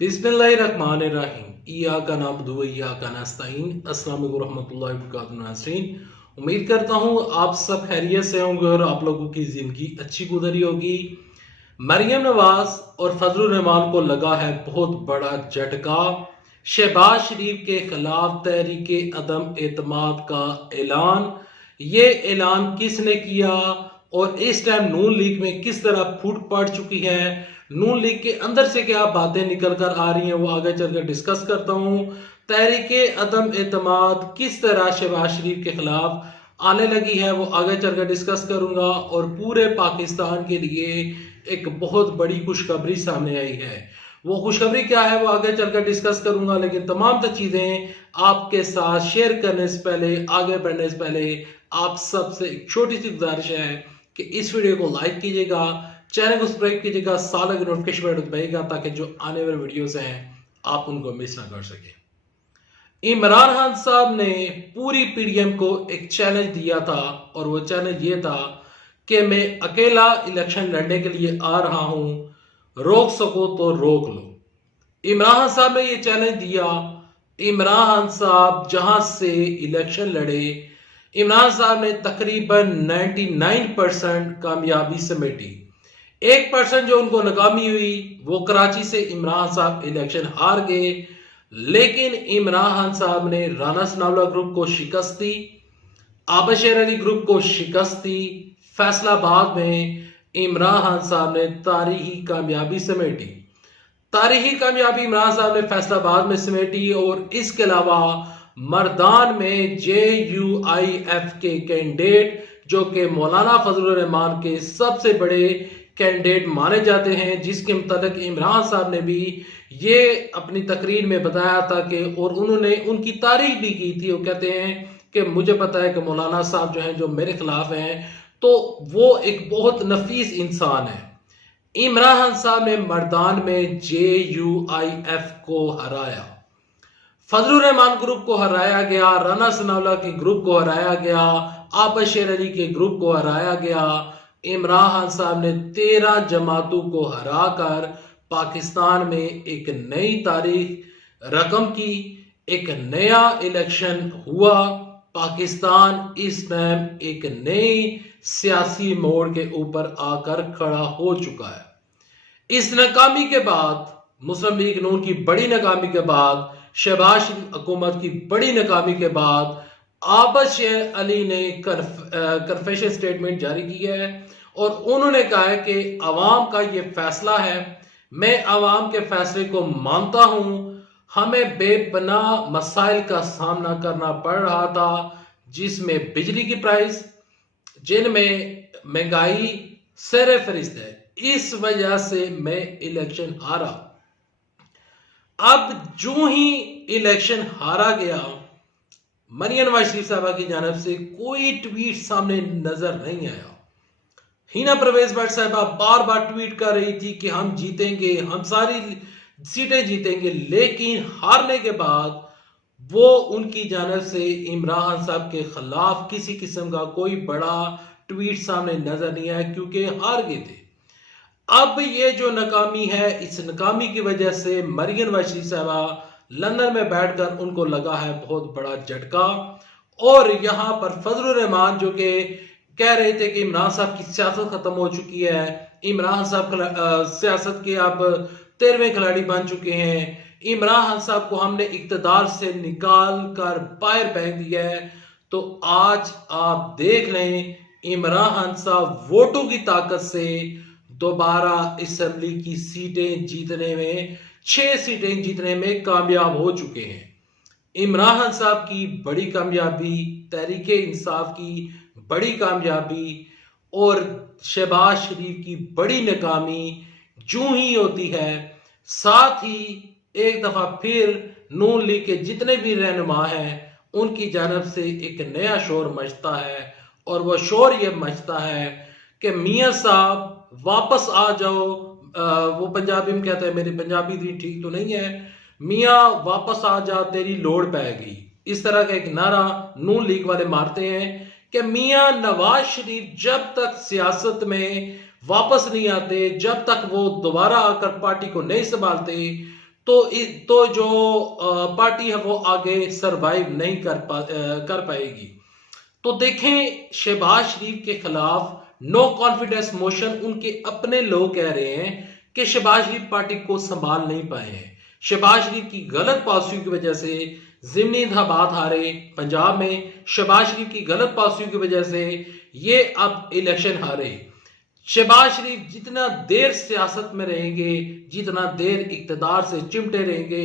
बिस्मिल्लाहिर्रहमानिर्रहीम। इय्याका नअबुदु व इय्याका नस्तईन। अस्सलाम वालेकुम रहमतुल्लाहि व बरकातुहू नाज़रीन। उम्मीद करता हूँ आप सब खैरियत से होंगे और आप लोगों की जिंदगी अच्छी गुजरी होगी। मरियम नवाज और फजलुर रहमान को लगा है बहुत बड़ा झटका। शहबाज शरीफ के खिलाफ तहरीके अदम एतमाद का ऐलान। ये ऐलान किसने किया और इस टाइम नून लीग में किस तरह फूट पड़ चुकी है, नून लीग के अंदर से क्या बातें निकल कर आ रही हैं, वो आगे चलकर डिस्कस करता हूं। तहरीके अदम एतमाद किस तरह शहबाज शरीफ के खिलाफ आने लगी है, वो आगे चलकर डिस्कस करूंगा। और पूरे पाकिस्तान के लिए एक बहुत बड़ी खुशखबरी सामने आई है। वो खुशखबरी क्या है वो आगे चलकर डिस्कस करूंगा, लेकिन तमाम चीजें आपके साथ शेयर करने से पहले, आगे बढ़ने से पहले आप सबसे एक छोटी सी गुजारिश है कि इस वीडियो को लाइक कीजिएगा, चैनल को सब्सक्राइब कीजिएगा, साल के नोटिफिकेशन बटन दबाइएगा ताकि जो आने वाले वीडियोस हैं आप उनको मिस ना कर सके। इमरान खान साहब ने पूरी पीडीएम को एक चैलेंज दिया था और वो चैलेंज ये था कि मैं अकेला इलेक्शन लड़ने के लिए आ रहा हूं, रोक सको तो रोक लो। इमरान खान साहब ने ये चैलेंज दिया। इमरान खान साहब जहां से इलेक्शन लड़े, इमरान साहब ने तकरीबन 99% कामयाबी समेटी। 1% जो उनको नाकामी हुई वो कराची से इमरान साहब इलेक्शन हार गए। लेकिन इमरान खान साहब ने राना सनाउल्लाह ग्रुप को शिकस्त दी, आबशर अली ग्रुप को शिकस्त दी। फैसलाबाद में इमरान खान साहब ने तारीखी कामयाबी समेटी। तारीखी कामयाबी इमरान साहब ने फैसलाबाद में समेटी। और इसके अलावा मर्दान में JUIF के कैंडिडेट जो कि मौलाना फजलुर रहमान के सबसे बड़े कैंडिडेट माने जाते हैं, जिसके मुताबिक इमरान साहब ने भी ये अपनी तकरीर में बताया था कि, और उन्होंने उनकी तारीफ भी की थी। वो कहते हैं कि मुझे पता है कि मौलाना साहब जो हैं जो मेरे खिलाफ हैं तो वो एक बहुत नफीस इंसान है। इमरान खान साहब ने मर्दान में JUIF को हराया, फजलुर रहमान ग्रुप को हराया गया, राना सनाउल्लाह के ग्रुप को हराया गया, आबशर अली के ग्रुप को हराया गया। इमरान खान साहब ने 13 जमातों को हराकर पाकिस्तान में एक नई तारीख रकम की, एक नया इलेक्शन हुआ। पाकिस्तान इस टाइम एक नई सियासी मोड़ के ऊपर आकर खड़ा हो चुका है। इस नाकामी के बाद, मुस्लिम लीग नून की बड़ी नाकामी के बाद, शहबाज शरीफ हुकूमत की बड़ी नाकामी के बाद आबशर अली ने कन्फेशन स्टेटमेंट जारी की है और उन्होंने कहा है कि अवाम का ये फैसला है, मैं अवाम के फैसले को मानता हूं। हमें बेपना मसाइल का सामना करना पड़ रहा था, जिसमें बिजली की प्राइस, जिनमें महंगाई सर फरिश्त है। इस वजह से मैं इलेक्शन हारा। अब जो ही इलेक्शन हारा गया, मरियम नवाज शरीफ साहबा की जानब से कोई ट्वीट सामने नजर नहीं आया। हिना परवेज भट्ट साहबा बार बार ट्वीट कर रही थी कि हम जीतेंगे, हम सारी सीटें जीतेंगे, लेकिन हारने के बाद वो उनकी जानब से इमरान खान साहब के खिलाफ किसी किस्म का कोई बड़ा ट्वीट सामने नजर नहीं आया क्योंकि हार गए थे। अब ये जो नाकामी है, इस नाकामी की वजह से मरियम नवाज शरीफ साहबा लंदन में बैठकर उनको लगा है बहुत बड़ा झटका। और यहां पर फजलुर रहमान जो कि कह रहे थे कि इमरान साहब की सियासत खत्म हो चुकी है, इमरान साहब सियासत के अब 13वें खिलाड़ी बन चुके हैं, इमरान खान साहब को हमने इक्तदार से निकाल कर बाहर फेंक दिया है, तो आज आप देख लें इमरान खान साहब वोटों की ताकत से दोबारा असेंबली की सीटें जीतने में, 6 सीटें जीतने में कामयाब हो चुके हैं। इमरान खान साहब की बड़ी कामयाबी, तहरीके इंसाफ की बड़ी कामयाबी और शहबाज शरीफ की बड़ी नाकामी जूं ही होती है, साथ ही एक दफा फिर नून लीग के जितने भी रहनुमा हैं उनकी जानब से एक नया शोर मचता है। और वह शोर ये मचता है कि मियां साहब वापस आ जाओ। वो पंजाबी में कहते हैं, मेरी पंजाबी भी ठीक तो नहीं है, मियां वापस आ जा तेरी लोड़ पैगी। इस तरह का एक नारा नून लीग वाले मारते हैं कि मियां नवाज शरीफ जब तक सियासत में वापस नहीं आते, जब तक वो दोबारा आकर पार्टी को नहीं संभालते, तो जो पार्टी है वो आगे सरवाइव नहीं कर पाएगी। तो देखें, शहबाज शरीफ के खिलाफ नो कॉन्फिडेंस मोशन उनके अपने लोग कह रहे हैं कि शहबाज शरीफ पार्टी को संभाल नहीं पाए हैं। शहबाज शरीफ की गलत पॉलिसियों की वजह से ज़िमनी इंतखाबात हारे पंजाब में, शहबाज शरीफ की गलत पॉलिसियों की वजह से ये अब इलेक्शन हारे। शहबाज शरीफ जितना देर सियासत में रहेंगे, जितना देर इक्तदार से चिमटे रहेंगे,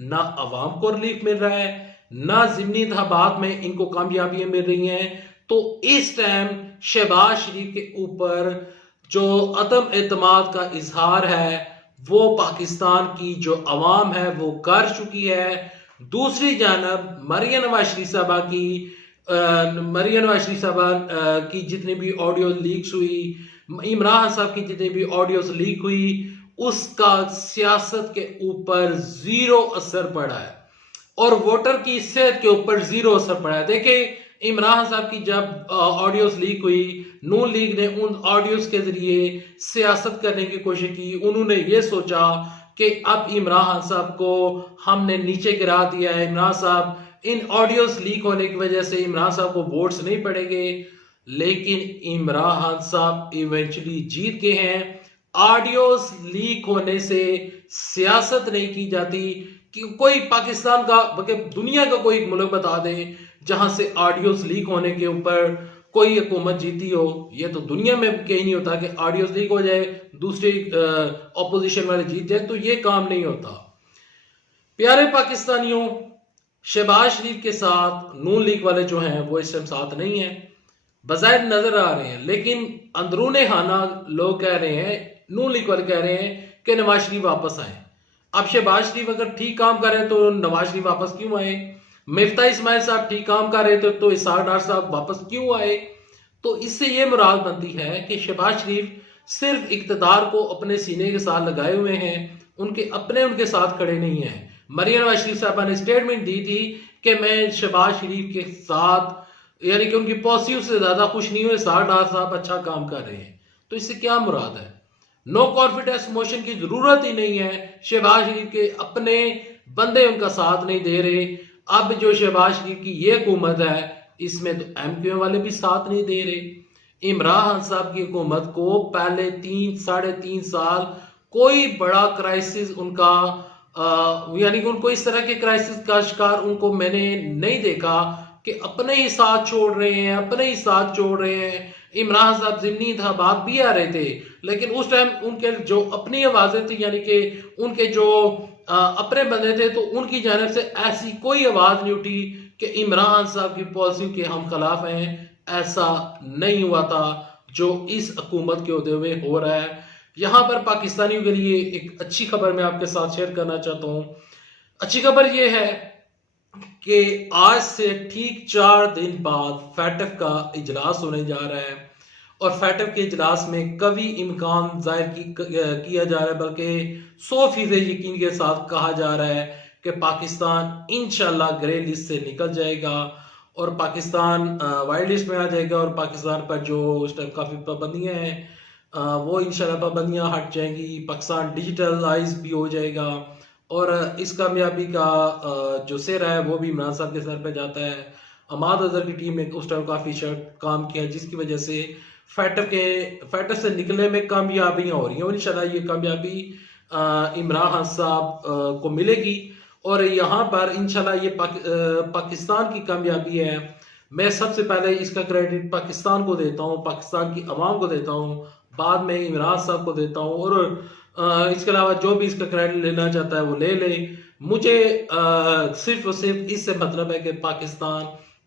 ना अवाम को रिलीफ मिल रहा है, ना ज़िमनी इंतखाबात में इनको कामयाबियां मिल रही हैं। तो इस टाइम शहबाज शरीफ के ऊपर जो अदम एतमाद का इजहार है वो पाकिस्तान की जो अवाम है वो कर चुकी है। दूसरी जानब मरियम नवाज शरीफ साहबा की जितनी भी ऑडियो लीक्स हुई, इमरान साहब की जितनी भी ऑडियोस लीक हुई, उसका सियासत के ऊपर जीरो असर पड़ा है और वोटर की सेहत के ऊपर जीरो असर पड़ा है। देखिए, इमरान साहब की जब ऑडियोस लीक हुई, नून लीग ने उन ऑडियोस के जरिए सियासत करने की कोशिश की। उन्होंने ये सोचा कि अब इमरान साहब को हमने नीचे गिरा दिया है, इमरान साहब, इन ऑडियोस लीक होने की वजह से इमरान साहब को वोट्स नहीं पड़ेंगे। लेकिन इमरान साहब इवेंचुअली जीत गए हैं। ऑडियोस लीक होने से सियासत नहीं की जाती कि कोई पाकिस्तान का बल्कि दुनिया का कोई मुल्क बता दे जहां से ऑडियोस लीक होने के ऊपर कोई हुकूमत जीती हो। ये तो दुनिया में कहीं नहीं होता कि ऑडियोस लीक हो जाए, दूसरे ऑपोजिशन वाले जीत जाए, तो ये काम नहीं होता। प्यारे पाकिस्तानियों, शहबाज शरीफ के साथ नून लीग वाले जो हैं वो इस टाइम साथ नहीं है, बज़ाहिर नजर आ रहे हैं, लेकिन अंदरूने खाना लोग कह रहे हैं, नून लीग वाले कह रहे हैं कि नवाज शरीफ वापस आए। अब शहबाज शरीफ अगर ठीक काम कर रहे हैं तो नवाज शरीफ वापस क्यों आए? मिफ्ता इस्माइल साहब ठीक काम कर रहे थे तो इसाक डार साहब वापस क्यों आए? तो इससे ये मुराद बनती है कि शहबाज शरीफ सिर्फ इक्तदार को अपने सीने के साथ लगाए हुए हैं, उनके साथ खड़े नहीं हैं। मरियम नवाज शरीफ साहबा ने स्टेटमेंट दी थी कि मैं शहबाज शरीफ के साथ, यानी कि उनकी पॉलिसी से ज्यादा खुश नहीं हुए, इसाक डार साहब अच्छा काम कर रहे हैं। तो इससे क्या मुराद है? नो कॉन्फिडेंस मोशन की जरूरत ही नहीं है। शहबाज शरीफ के अपने बंदे उनका साथ नहीं दे रहे। अब जो शहबाज शरीफ की ये हुकूमत है इसमें तो एमक्यूएम वाले भी साथ नहीं दे रहे। इमरान साहब की हुकूमत को पहले 3-3.5 साल कोई बड़ा क्राइसिस उनका यानी कि उनको इस तरह के क्राइसिस का शिकार उनको मैंने नहीं देखा कि अपने ही साथ छोड़ रहे हैं। इमरान साहब ज़िमनी इंतखाबात भी आ रहे थे, लेकिन उस टाइम उनके जो अपनी आवाजें थी, यानी कि उनके जो अपने बंदे थे, तो उनकी जानिब से ऐसी कोई आवाज नहीं उठी कि इमरान साहब की पॉलिसी के हम खिलाफ हैं। ऐसा नहीं हुआ था जो इस हुकूमत के होते हुए हो रहा है। यहाँ पर पाकिस्तानियों के लिए एक अच्छी खबर मैं आपके साथ शेयर करना चाहता हूँ। अच्छी खबर यह है कि आज से ठीक 4 दिन बाद फैटफ का इजलास होने जा रहा है और फैटफ के इजलास में कभी इम्कान जाहिर किया जा रहा है, बल्कि 100% यकीन के साथ कहा जा रहा है कि पाकिस्तान इंशाल्लाह ग्रे लिस्ट से निकल जाएगा और पाकिस्तान वाइट लिस्ट में आ जाएगा और पाकिस्तान पर जो उस टाइम काफ़ी पाबंदियाँ हैं वो इंशाल्लाह पाबंदियाँ हट जाएंगी। पाकिस्तान डिजिटलाइज भी हो जाएगा और इस कामयाबी का जो सिर है वो भी इमरान साहब के सर पे जाता है। अमाद अजहर की टीम ने उस टाइम काफ़ी काम किया जिसकी वजह से फैटफ से निकलने में कामयाबियाँ हो रही हैं और इंशाल्लाह ये कामयाबी इमरान साहब को मिलेगी और यहाँ पर इंशाल्लाह ये पाकिस्तान की कामयाबी है। मैं सबसे पहले इसका क्रेडिट पाकिस्तान को देता हूँ, पाकिस्तान की आवाम को देता हूँ, बाद में इमरान साहब को देता हूँ और इसके अलावा जो भी इसका क्रेडिट लेना चाहता है वो ले ले। मुझे सिर्फ और सिर्फ इससे मतलब है कि पाकिस्तान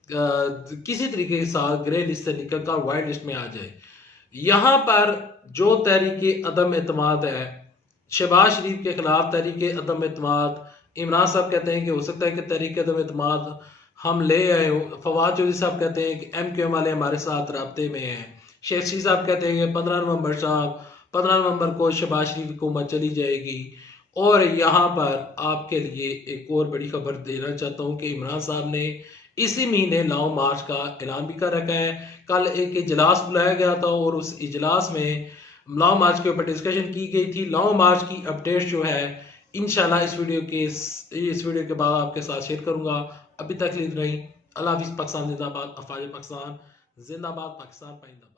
किसी तरीके के साथ ग्रे लिस्ट से निकलकर वाइट लिस्ट में आ जाए। यहाँ पर जो तहरीके अदम एतमाद है, शहबाज शरीफ के खिलाफ तहरीके अदम एतमाद, इमरान साहब कहते हैं कि हो सकता है कि तहरीके अदम एतमाद हम ले आए हो। फवाद चौधरी साहब कहते हैं कि एमक्यूएम वाले हमारे साथ राब्ते में हैं। शेख शी साहब कहते हैं कि 15 नवंबर को शहबाज शरीफ हुकूमत चली जाएगी। और यहाँ पर आपके लिए एक और बड़ी खबर देना चाहता हूँ कि इमरान साहब ने इसी महीने लॉन्ग मार्च का ऐलान भी कर रखा है। कल एक इजलास बुलाया गया था और उस इजलास में लॉन्ग मार्च के ऊपर डिस्कशन की गई थी। लॉन्ग मार्च की अपडेट जो है इंशाल्लाह इस वीडियो के बाद आपके साथ शेयर करूंगा। अभी तक के लिए इतना ही। अल्लाह हाफिज़। पाकिस्तान जिंदाबाद, अफवाज पाकिस्तान जिंदाबाद, पाकिस्तान पाइंदाबाद।